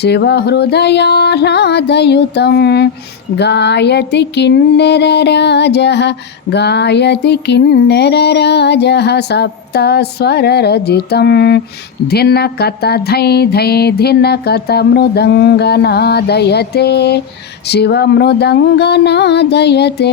शिवहृदयाह्लादयुतं गायति किन्नरराजः गायति किन्नरराजः सप्तस्वररजितं धिनकत धै धै धिनकत मृदङ्गनादयते शिवमृदङ्गनादयते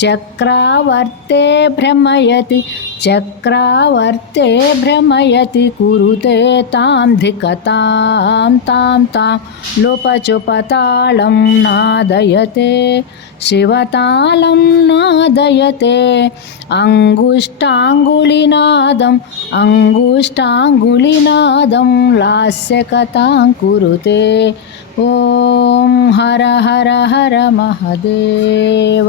చక్రావర్తే భ్రమయతి చక్రావర్తే భ్రమయతి కురుతే తాం ధికతాం తాం తాం లుపచుపతాళం నాదయతే శివతాళం నాదయతే అంగుష్టాంగులినాదం అంగుష్టాంగులినాదం లాస్యకతాం కురుతే ఓం హర హర హర మహదేవ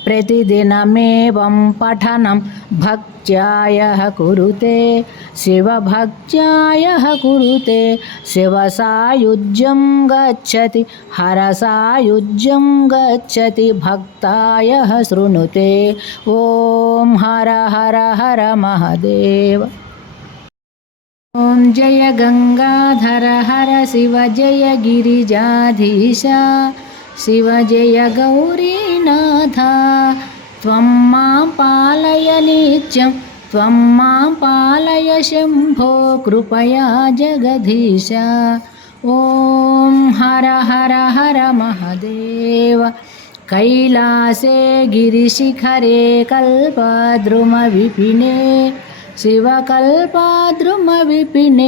प्रतिदिनमेवं पठनं भक्त्यायः कुरुते शिवभक्त्यायः कुरुते शिवसायुज्यं गच्छति हरसायुज्यं गच्छति भक्तायः शृणुते ॐ हर हर हर महदेव ॐ जय गङ्गाधर हर शिव जय गिरिजाधीश शिव जय गौरीना त्वं मां पालय नित्यं त्वं मां पालय शम्भो कृपया जगदीश ॐ हर हर हर महदेव कैलासे गिरिशिखरे कल्पद्रुमविपिने विपिने विपिने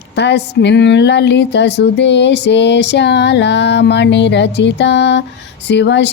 तस्मिन् ललितसुदेशे शालामणिरचिता शिवशालामणिरचिता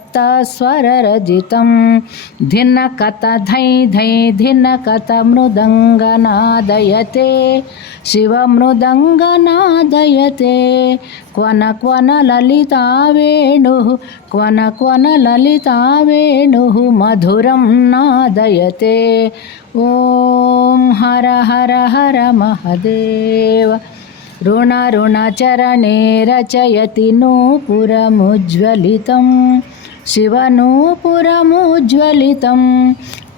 सप्तस्वररजितं धिनकत धै धै धिनकत मृदङ्गनादयते शिवमृदङ्गनादयते क्वन क्वन ललिता वेणुः क्वन क्वन ललिता वेणुः मधुरं नादयते ॐ हर हर हर महदेव ऋणऋणचरणे रचयति नूपुरमुज्ज्वलितं శివనూపురముజ్వలితం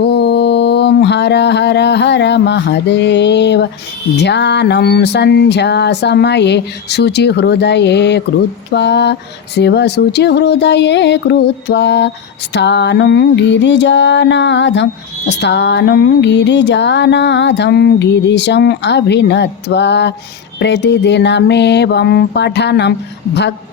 ओम हर हर हर महादेव संध्या समय शुचि हृदय कृत्वा शिव शुचि हृदय कृत्वा स्थानं गिरिजानाथं स्थानं गिरिजानाथं गिरीशम अभिनत्वा प्रतिदिनमेवं पठनं भक्ति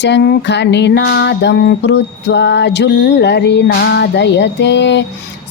शङ्खनिनादं कृत्वा झुल्लरिनादयते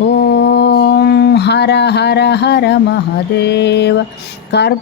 ॐ हर हर हर महदेव कर्